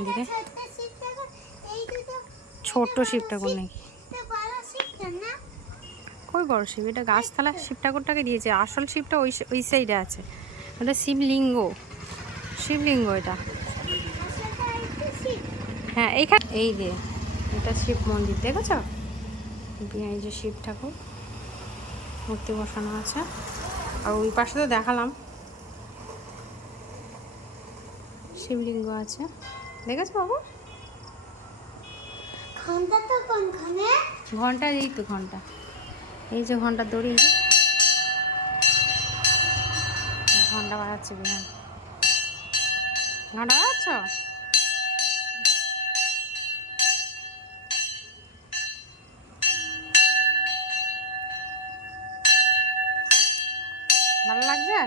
মন্দিরে। ছোট্ট শিব ঠাকুর নাকি? কই বড় শিব? এটা গাছতলা শিব ঠাকুরটাকে দিয়েছে, আসল শিবটা ওই ওই সাইডে আছে। ওটা শিবলিঙ্গ, শিবলিঙ্গ এটা। হ্যাঁ এইখানে, এই যে এটা শিব মন্দির, দেখেছ? এই যে শিব ঠাকুর মূর্তি বসানো আছে। আর ওই পাশে তো দেখালাম শিবলিঙ্গ আছে, দেখেছো বাবু? ঘন্টা তো কোনখানে? ঘন্টা এই তো ঘন্টা, এই যে ঘন্টার দড়ি, ঘন্টা বাজাচ্ছে বিহান, ঘন্টা বাজাচ্ছ? ভালো লাগছে?